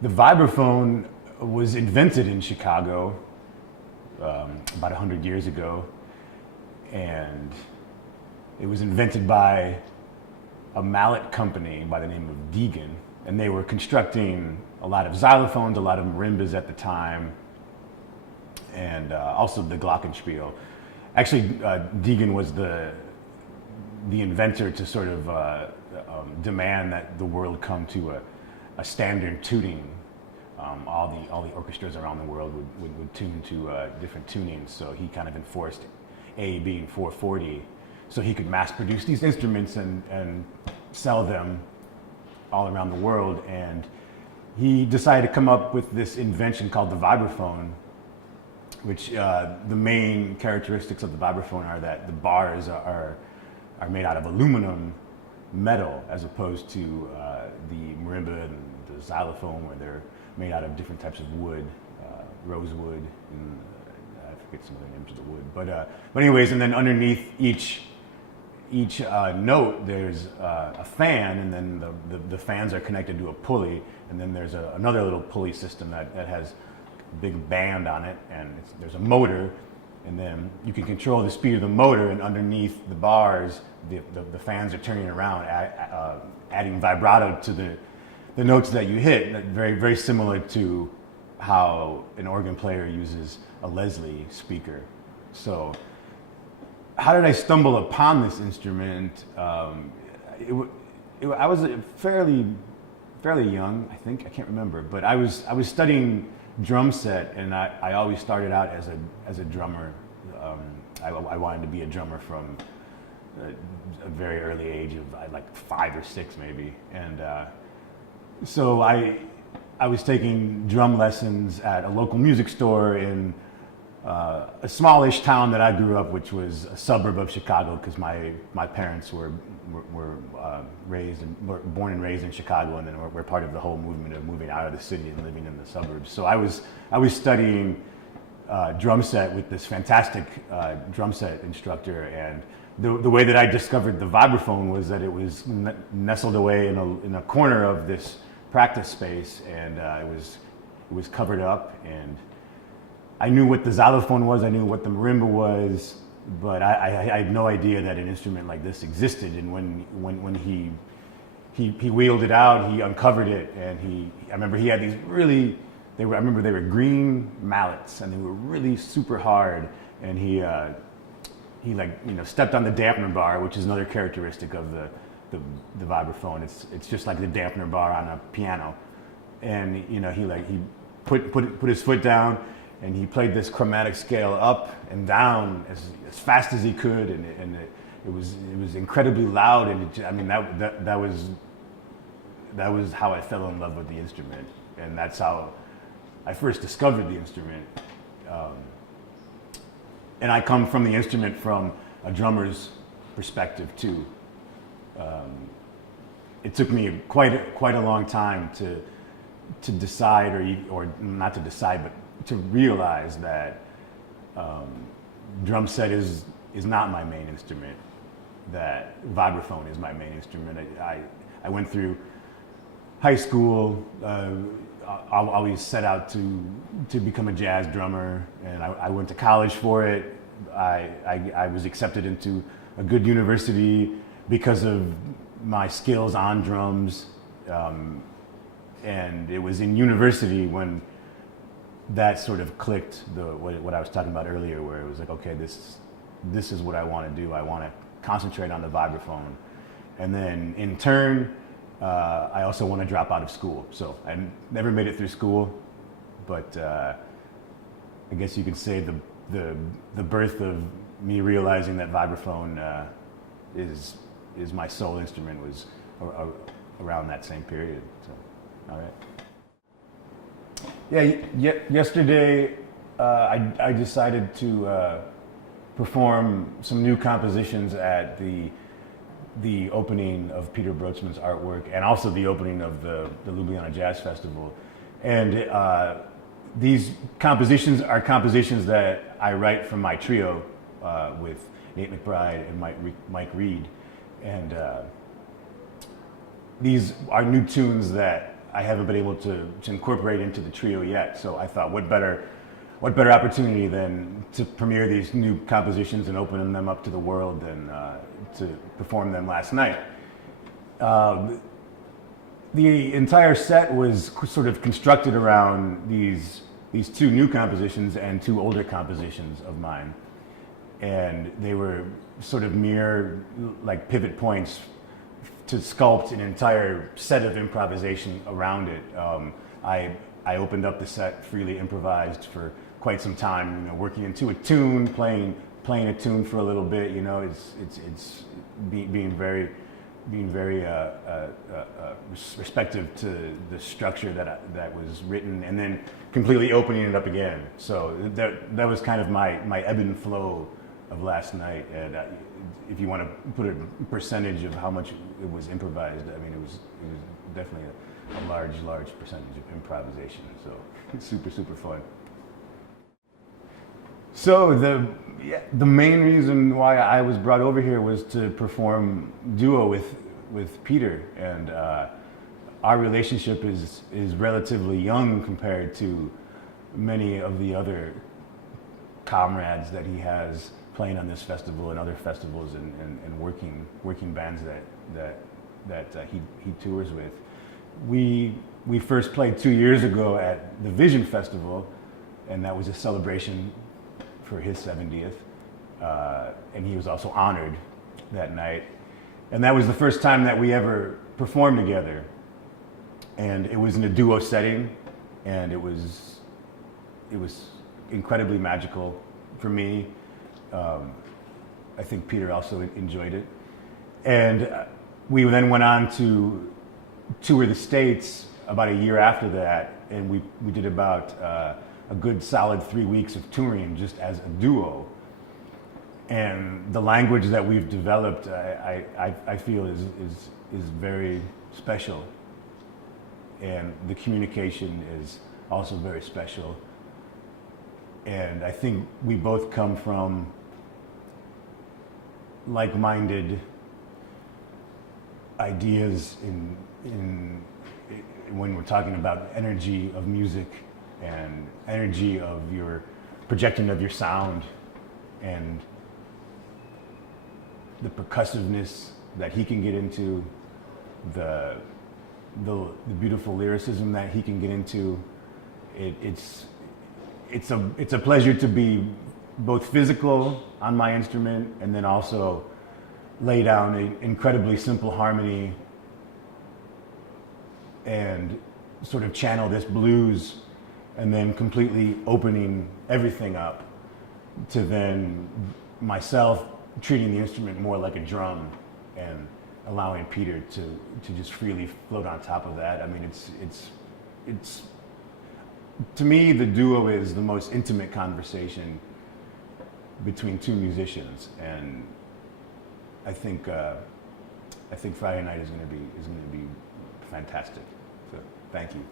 The vibraphone was invented in Chicago about 100 years ago, and it was invented by a mallet company by the name of Deegan, and they were constructing a lot of xylophones, a lot of marimbas at the time, and also the glockenspiel. Actually, Deegan was the inventor to sort of demand that the world come to a standard tuning. All the orchestras around the world would tune to different tunings, so he kind of enforced A being 440, so he could mass produce these instruments and sell them all around the world. And he decided to come up with this invention called the vibraphone, which the main characteristics of the vibraphone are that the bars are made out of aluminum metal, as opposed to the marimba and the xylophone, where they're made out of different types of wood, rosewood, and I forget some of the names of the wood. But anyways, and then underneath each note, there's a fan, and then the fans are connected to a pulley, and then there's another little pulley system that has a big band on it, and there's a motor, and then you can control the speed of the motor, and underneath the bars, the fans are turning around, adding vibrato to the notes that you hit. Very, very similar to how an organ player uses a Leslie speaker. So how did I stumble upon this instrument? I was fairly young, I think. I can't remember, but I was studying drum set, and I always started out as a drummer. I wanted to be a drummer from a very early age of like 5 or 6 maybe, and so I was taking drum lessons at a local music store in a smallish town that I grew up, which was a suburb of Chicago, because my parents were born and raised in Chicago, and then we're part of the whole movement of moving out of the city and living in the suburbs. So I was studying drum set with this fantastic drum set instructor, and the way that I discovered the vibraphone was that it was nestled away in a corner of this practice space, and it was covered up, and I knew what the xylophone was, I knew what the marimba was, but I had no idea that an instrument like this existed. And when he wheeled it out, he uncovered it, and I remember he had these really, I remember they were green mallets, and they were really super hard, and he stepped on the dampener bar, which is another characteristic of the vibraphone. It's just like the dampener bar on a piano, and he put his foot down, and he played this chromatic scale up and down as fast as he could, and it was incredibly loud, and that was how I fell in love with the instrument, and that's how I first discovered the instrument. And I come from the instrument from a drummer's perspective too. It took me quite a long time to decide, or not to decide, but to realize that drum set is not my main instrument, that vibraphone is my main instrument. I went through high school, I always set out to become a jazz drummer, and I went to college for it. I was accepted into a good university because of my skills on drums, and it was in university when that sort of clicked, what I was talking about earlier, where it was like, okay, this is what I want to do. I want to concentrate on the vibraphone, and then in turn, I also want to drop out of school. So I never made it through school, but I guess you could say the birth of me realizing that vibraphone is my sole instrument was around that same period. So, all right. Yeah, yesterday I decided to perform some new compositions at the opening of Peter Brötzmann's artwork, and also the opening of the Ljubljana Jazz Festival. And these compositions are compositions that I write from my trio with Nate McBride and Mike Reed. And these are new tunes that I haven't been able to incorporate into the trio yet. So I thought, what better opportunity than to premiere these new compositions and open them up to the world than to perform them last night. The entire set was sort of constructed around these two new compositions and two older compositions of mine. And they were sort of mere like pivot points to sculpt an entire set of improvisation around it. I opened up the set, freely improvised for quite some time, you know, working into a tune, playing a tune for a little bit. You know, it's being very respective to the structure that was written, and then completely opening it up again. So that was kind of my ebb and flow of last night. And if you want to put a percentage of how much it was improvised, I mean, it was definitely a large percentage of improvisation. So it's super fun. So the main reason why I was brought over here was to perform duo with Peter, and our relationship is relatively young compared to many of the other comrades that he has playing on this festival and other festivals and working bands that he tours with. We first played 2 years ago at the Vision Festival, and that was a celebration for his 70th, and he was also honored that night. And that was the first time that we ever performed together. And it was in a duo setting, and it was incredibly magical for me. I think Peter also enjoyed it. And we then went on to tour the States about a year after that, and we did about a good solid 3 weeks of touring just as a duo. And the language that we've developed, I feel is very special. And the communication is also very special. And I think we both come from like-minded ideas in when we're talking about energy of music and energy of your projecting of your sound, and the percussiveness that he can get into, the beautiful lyricism that he can get into. It's a pleasure to be both physical on my instrument and then also lay down an incredibly simple harmony and sort of channel this blues, and then completely opening everything up to then myself treating the instrument more like a drum and allowing Peter to just freely float on top of that. I mean, it's to me, the duo is the most intimate conversation between two musicians, and I think Friday night is going to be fantastic. So thank you.